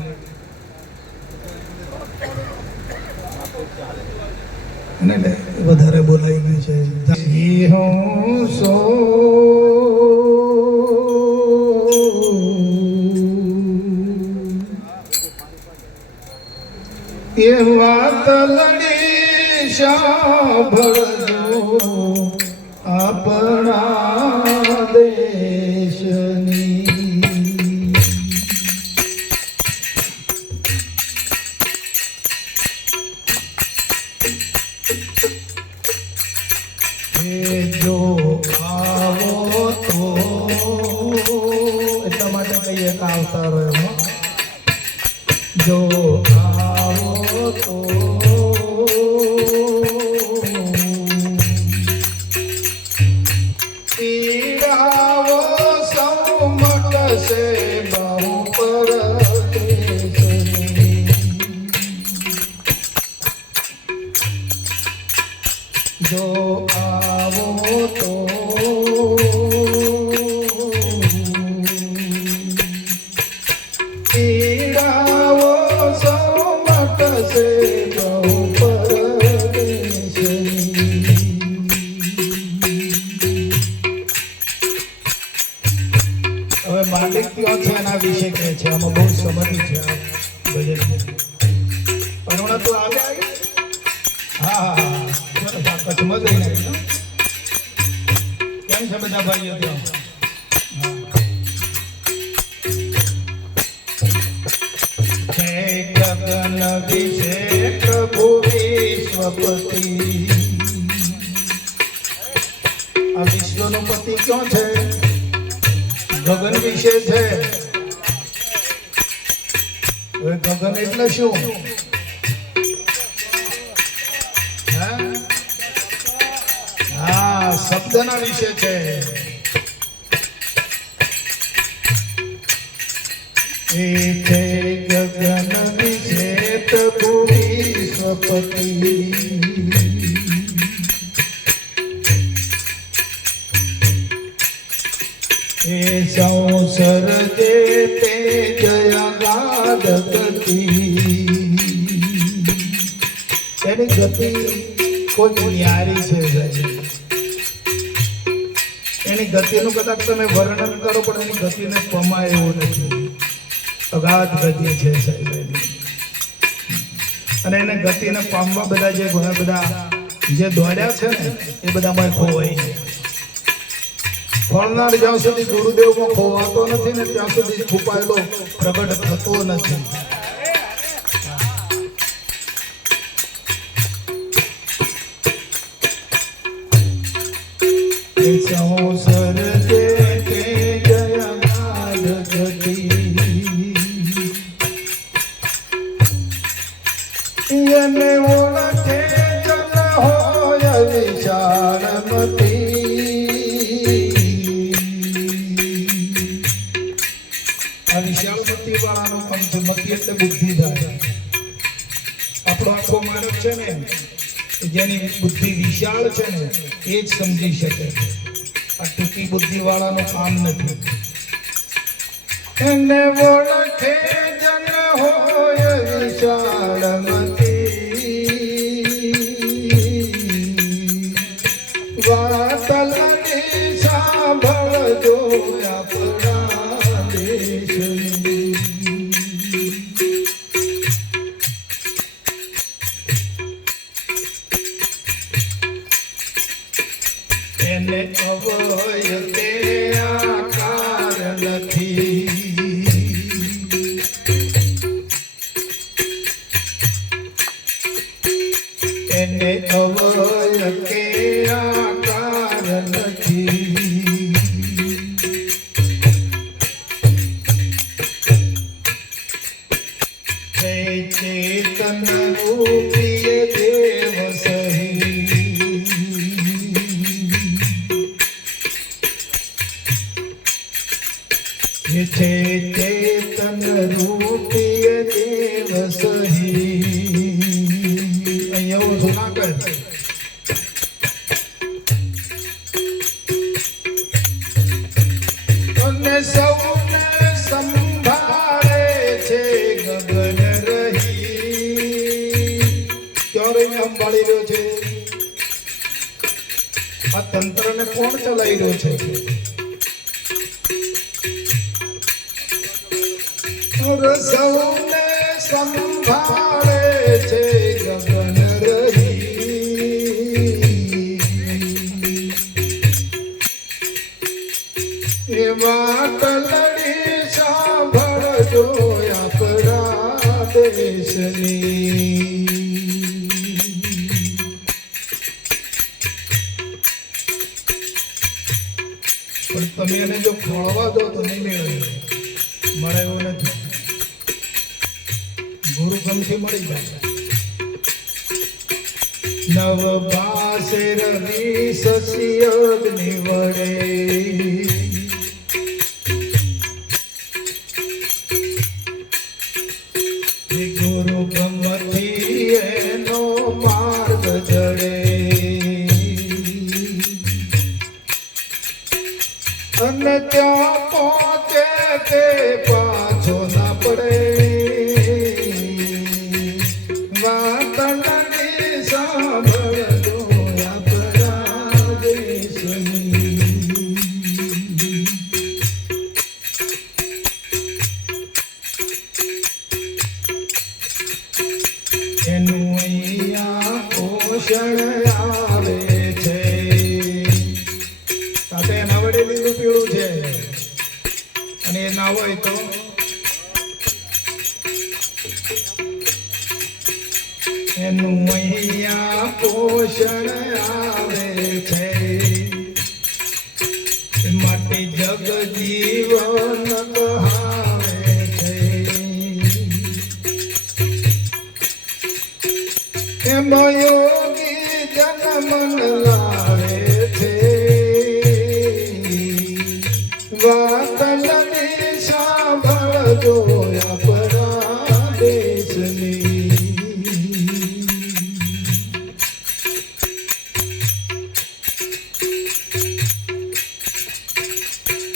વધારે બોલાઈ ગયું છે. એ વાત લડી સાંભળજો આપણા દેશની. જો આવો તો પીડાવો સૌ મટશે બહુ પરદેશની. હવે માલિક કયો છે એના વિશે કહે છે. આમાં બહુ સમજ છે આ ભજનમાં. પણ હમણાં તું આવે આવી? હા હા સરસ. આ કચ્છમાં જઈને આવી. કેમ છે બધા ભાઈઓ ત્યાં? ગગન વિશે પ્રભુ વિશ્વપતિ. આ વિશ્વનો પતિ ક્યાં છે? ગગન વિશે છે. હવે ગગન એટલે શું? હા, શબ્દના વિશે છે. એ છે ગગન વિશે પ્રભુ વિશ્વપતિ. એ સંસર જે તે જયાગાદ ગતિ. એની ગતિ કોઈ ન્યારી છે સાહેબ. એની ગતિનું કદાચ તમે વર્ણન કરો પણ એની ગતિને પમાય એવું નથી. અગાધ ગતિ છે સાહેબ એની. અને એને ગતિને પામવા બધા જે ઘણા બધા જે દોડ્યા છે ને એ બધામાં ખોવાઈ ગયા. ખોલનાર જ્યાં સુધી ગુરુદેવમાં ખોવાતો નથી ને ત્યાં સુધી છુપાયેલો પ્રગટ થતો નથી. સંસર જે તે જયગાદ ગતિ. એને ઓળખે જન હોય વિશાળમતી. આ વિશાળમતી વાળાનો પંચ મતી એટલે બુદ્ધિ થાય. આપણો આખો માનવ છે ને જેની બુદ્ધિ વિશાળ છે ને એ જ સમજી શકે. આ ટૂંકી બુદ્ધિ વાળાનું કામ નથી. એને ઓળખે જન હોય વિશાળમતી. વાતલની સાંભળજો આપણા દેશની. એને અવય તે આકાર નથી. એને અવય કે આકાર નથી. ચેતન રૂપીય દેવ સહી. છે ચેતન રૂપીય દેવ સહી. અહીંયા હું ના કર. અને સૌને સંભાળે છે ગગન રહી. ક્યાં રહીને સંભાળી રહ્યો છે? આ તંત્રને કોણ ચલાવી રહ્યો છે? સૌને સંભાળે છે ગગન રહી. એ વાત લડી સાંભળજો આપણા દેશની. પણ તમે એને જો ખોળવા દો તો નહીં મેળવે. મળે એવું નથી. ગુરુ ગમથી મળી જાય. નવ પાસે રવિ સસિયગ નિવડે. ગુરુ ગમથી એનો માર્ગ જડે. સાંભળજો આપણા દેશની. એનું અહીંયા પોષણ આવે છે. સાથે નવડે લીલું પીળું છે અને એ ના હોય તો એનું અહીંયા પોષણ આવે છે. માટે જગ જીવન કહાવે છે. એમાં યોગી જન્મન લાવે છે. વાત નવી સાંભળજો આપણા દેશની.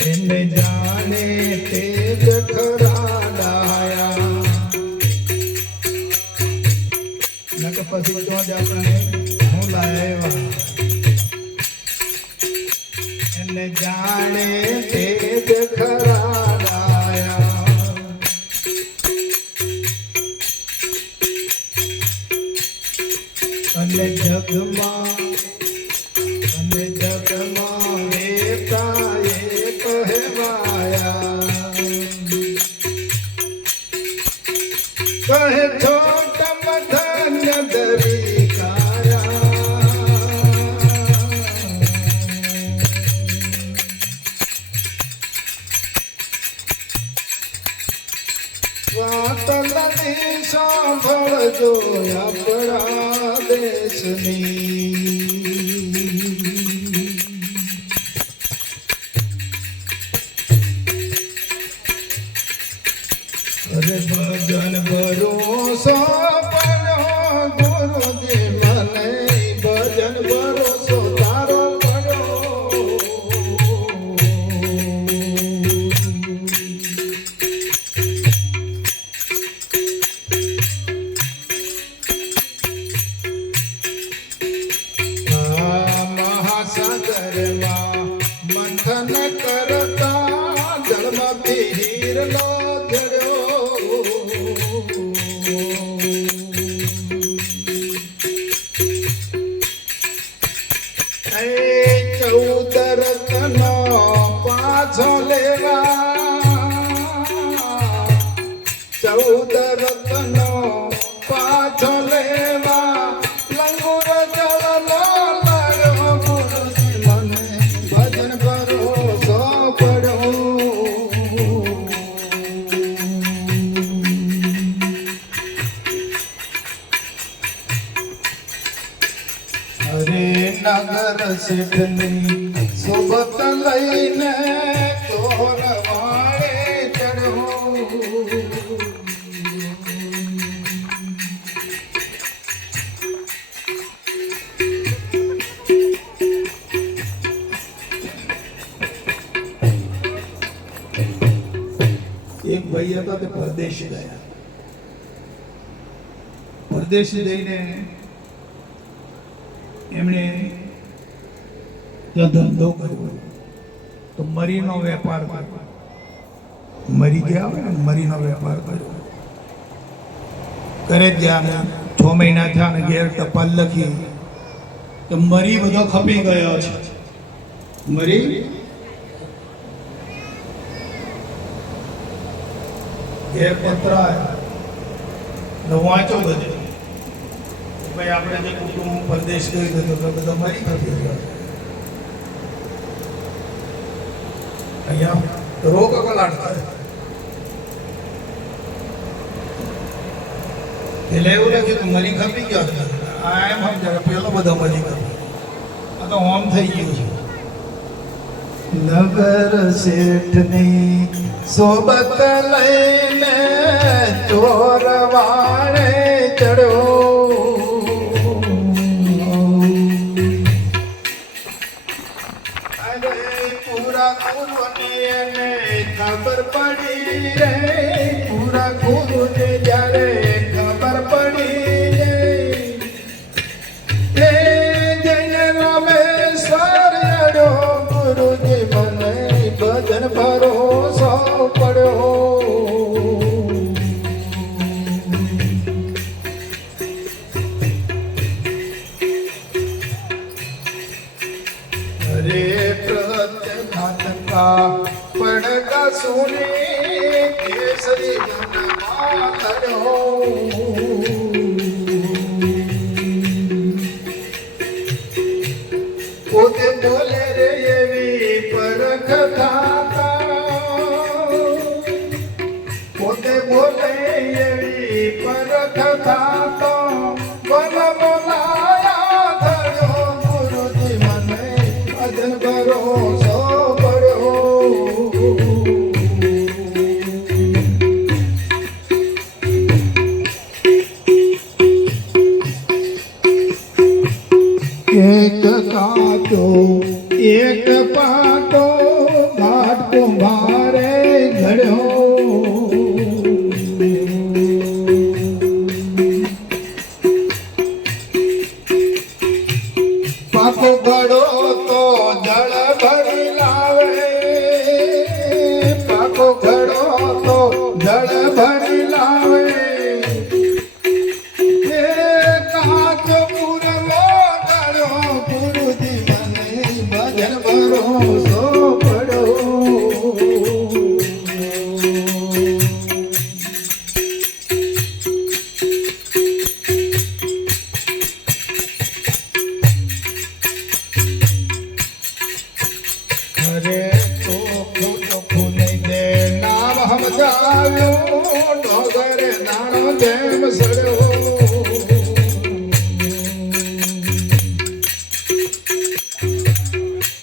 એને જાણે તે જ ખરા ડાયા. નકર પછી તો જ આપણે હું લાવ્યા. એને જાણે તે જ ખરા ડાયા. અને જગમાં વેતા એ કહેવાયા. કહે છોટમ ધન્ય દરી કાયા. વાત નથી સાંભળજો આપણા દેશની. અરે ભજન ભરોસો પડ્યો ગુરુજી મને. ભજન ભરોસો તારો પડ્યો. આ મહાસાગરમાં મંથન કરતા જળમાંથી હીરલો ચૌદ રત્નો પાછો લેવા. ચૌદ રત્નો પાછો લેવા. લંગુર જળનો લાગ્યો ગુરુજી મને. ભજન ભરોસો પડ્યો. અરે નગર શેઠની સોબત લઈને તોર વાળે ચડ્યો. એક ભાઈ હતા તે પરદેશ ગયા. પરદેશ જઈને એમણે ત્યાં ધંધો કર્યો. તો મરીનો વેપાર કર્યો. મરી ગયા હોય ને મરીનો વેપાર કર્યો. ઘરે જ ગયા. 6 મહિના થયા ને ઘેર ટપાલ લખી કે મરી બધો ખપી ગયો છે. મરી ઘેર પત્ર આવ્યા વાંચો બધે. ભાઈ આપણે જે કુટુંબ પરદેશ ગઈ ગયો તો બધા મરી ખપી ગયા. અહીંયા રોગ કલાટ થાય. એટલે એવું લખ્યું કે મરી ખપી ગયો. આ એમ સમજાવે પેલો બધો મરી ખપી. આ તો ઓમ થઈ ગયું છે. નગર શેઠની સોબત લઈને ચોર વાળે ચડ્યો. પૂરા ગુરુને એને ખબર પડી રે. પૂરા ગુરુને જ્યારે ખબર પડી રે પડકા સોને કેસરી જનમાં કર્યો પોતે બોલે રે એવી પરખ થાતા પોતે બોલે એવી પરખ થાતો બન બોલાયા થયો ગુરુજી મને ભજન ભરોસો પડ્યો એક કાચો એક પાટો ઘાટ કુંભારે ઘડ્યો પાકો ઘડો તો જળ ભરી લાવે પાકો ઘડો તો જળ ભરી લાવે કાચ પૂરવો ગળ્યો ગુરુજી મને ભજન ભરોસો પડ્યો અરે ચોખ્ખું નહીં દે નામ સમજાવ્યું ડોગરે નાણો જેમ સડ્યો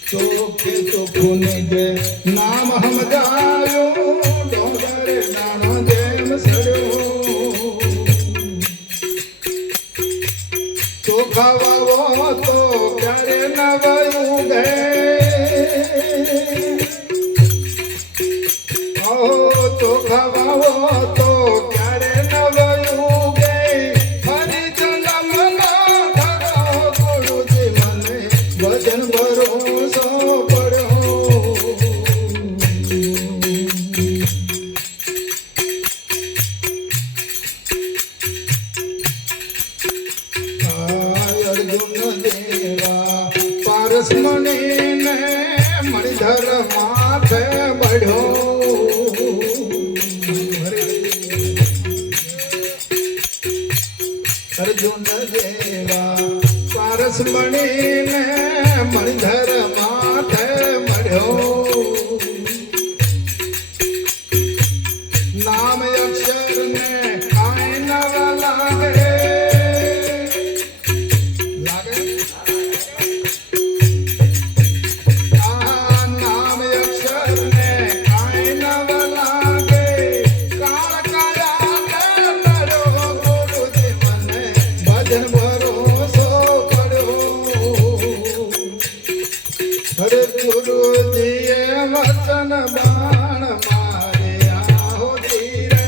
ચોખ્ખું નહીં દે નામ સમજાવ્યું ડોગરે નાણો જેમ સડ્યો ચોખા વાવો તો ક્યારે ન વયું ગે ચોખા વાવો તો ક્યારે ન વયું ગે ફરી જન્મ ના ધરો ગુરુજી મને ભજન ભરોસો પડ્યો અર્જુન દેવા પારસ મને મણિધર માથે બઢ્યો અર્જુન દેવા પારસ મણીને મણિધર માથે મળ્યો નામ અક્ષર ને કાંઈ નવ લાગે નામ અક્ષર ને કાંઈ નવ લાગે કાળ કાયા કર્યો ગુરુજી મને ભજન ભરોસો પડ્યો હરે ગુરુજીએ વચન બાણ મારે આહોતી રે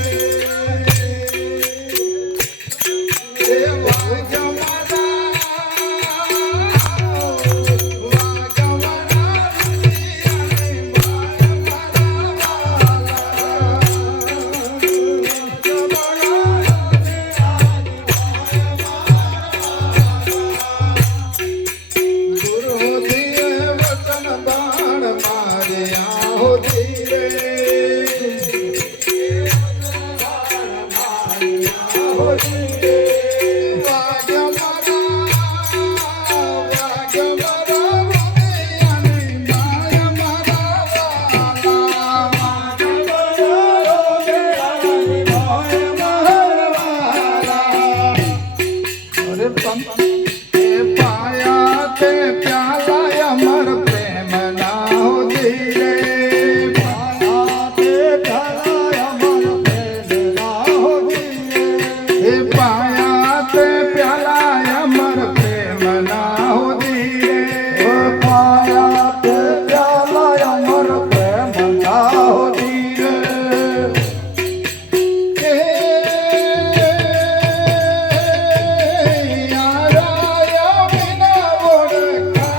વાગ્ય મારા ગુરુજીએ વચન બાણ મારે આહોતી રે વાગ્ય પાયા તે પ્યાલા અમર પ્રેમ ના હોતી રે પાયા તે પ્યાલા અમર પ્રેમ ના હોતી રે પાયા તે પ્યાલા અમર પ્રેમ ના હોતી રે પાયા તે પ્યાલા અમર પ્રેમ ના હોતી રે યારા વિના ઓળખા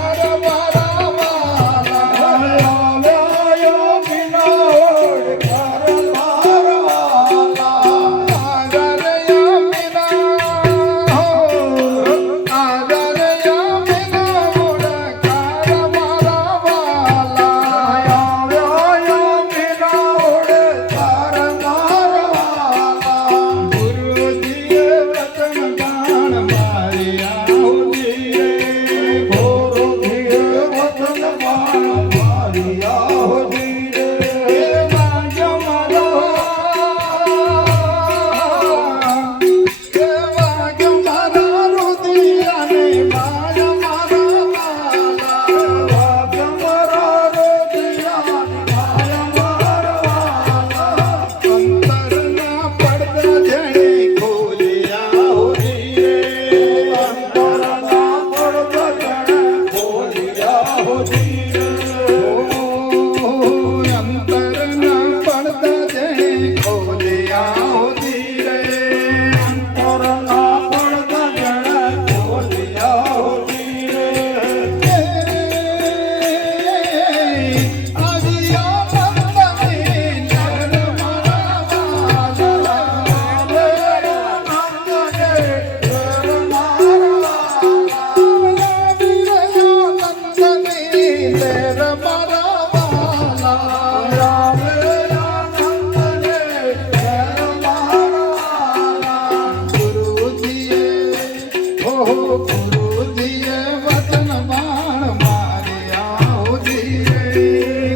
ગુરુજીએ વચન બાણ મારી આહુતિ રે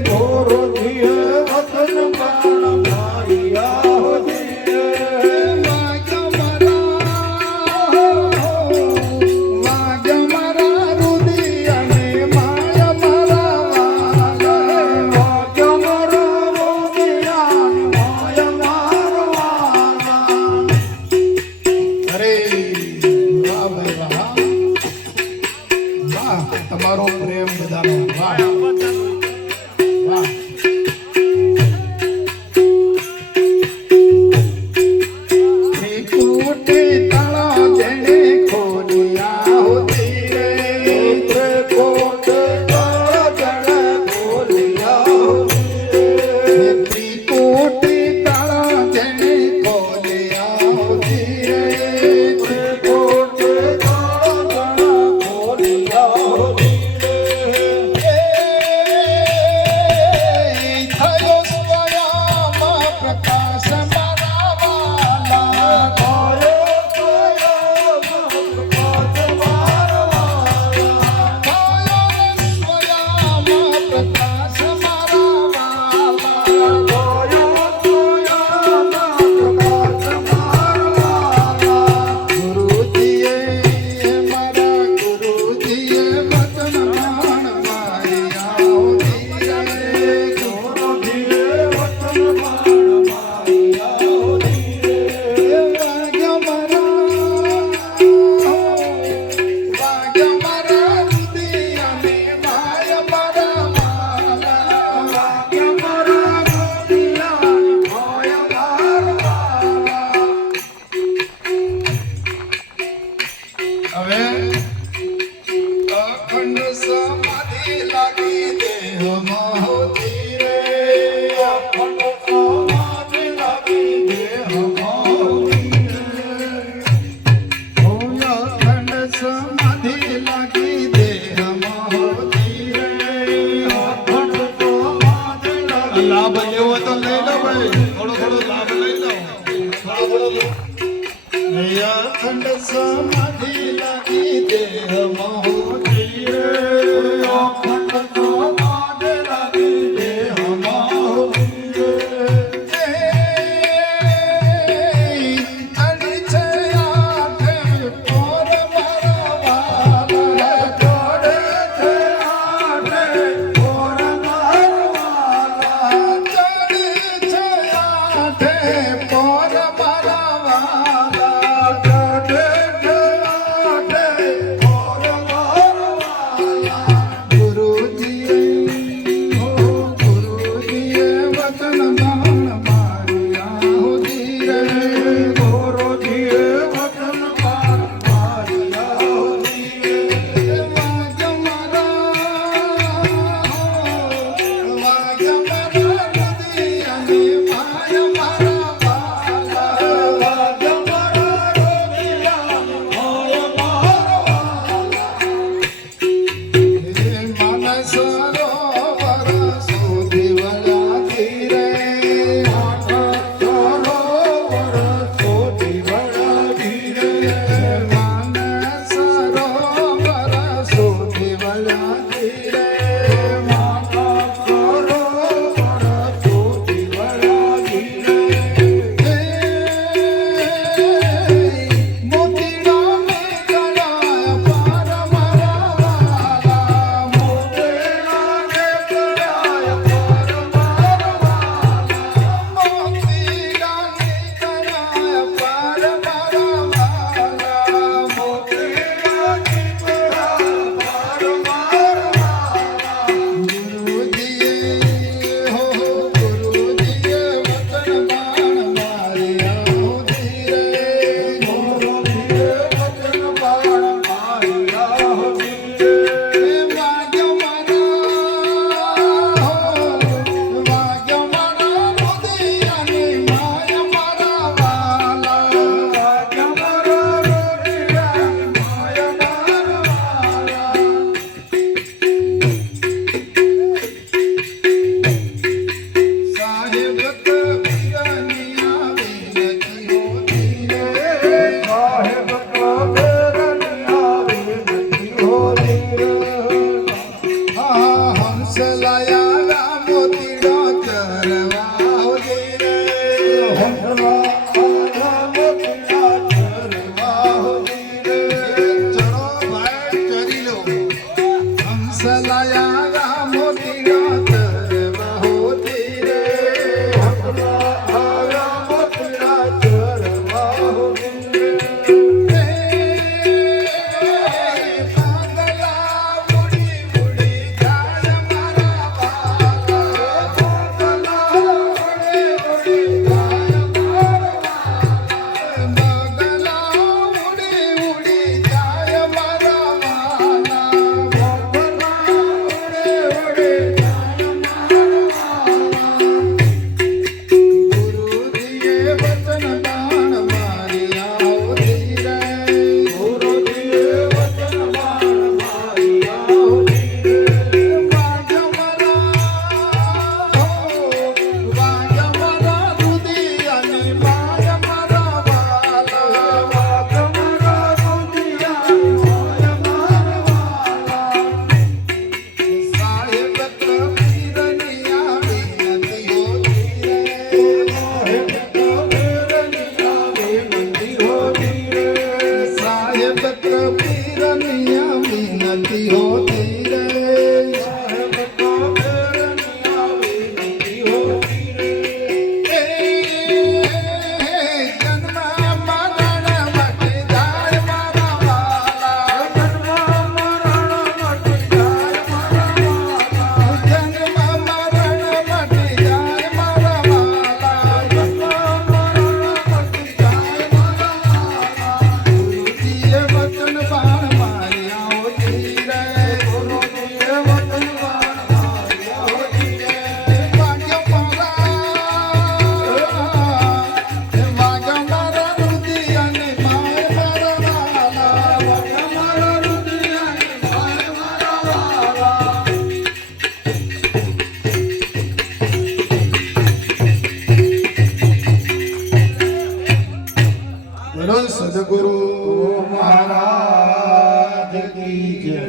ગુરુજીએ વચન બાણ મારી આહુતિ રે વાગ્ય મારા રુદિય અને માય મારા વાલા વાગ્ય મારા રોદિયા માય મારવાના અરે વાહ ભાઈ વાહ વાહ તમારો પ્રેમ બધાનો વાહ વાહ ત્રિકુટી તળા જેણે ખોલ્યા હોતી રે ત્રિકોટ જળ ખોલિયા ત્રિકુટી તળા જેણે ખોલ્યા હોતી રે ત્રિકોટ જળ ખોલિયા થયો સ્વયામાં પ્રકાશ મારા વાલા થયો સ્વયામાં પ્રકાશ મારા વાલા ગુરુજીએ મારા ગુરુજીએ વચન બાણ મારી આહુતિ રે વાગ્ય મારા રુદિય અને માય મારા વાલા હવે અખંડ સમાધિ લાગી દેહમાં હોતી રે અખંડ સમાધિ લાગી દેહમાં હોતી રે અખંડ સમાધિ લાગી દેહમાં હોતી રે અખંડ સમાધિ લાગી લાભ લેવો તો લઈ લો ભાઈ થોડો લાભ લઈ લો અખંડ સમાધિ લાગી દેહ પીરનિયા વિનતી હોતી રે સાહેબ કા ફેરનિયા વિનતી હોતી રે જન્મ મરણ મટી જાય મારા વાલા જન્મ મરણ મટી જાય મારા વાલા જન્મ મરણ મટી જાય મારા વાલા જન્મ મરણ મટી જાય મારા વાલા ગુરુજીએ વચન બાણ માર્યા હોતી રે ગુરુજીએ વચન બાણ માર્યા હોતી રે વાગ્યો મારા રુદિયાને માય મારા વાલા મારા રુદિયાની માય મારા વાલા બોલો સદગુરુ મહારાજ કી જય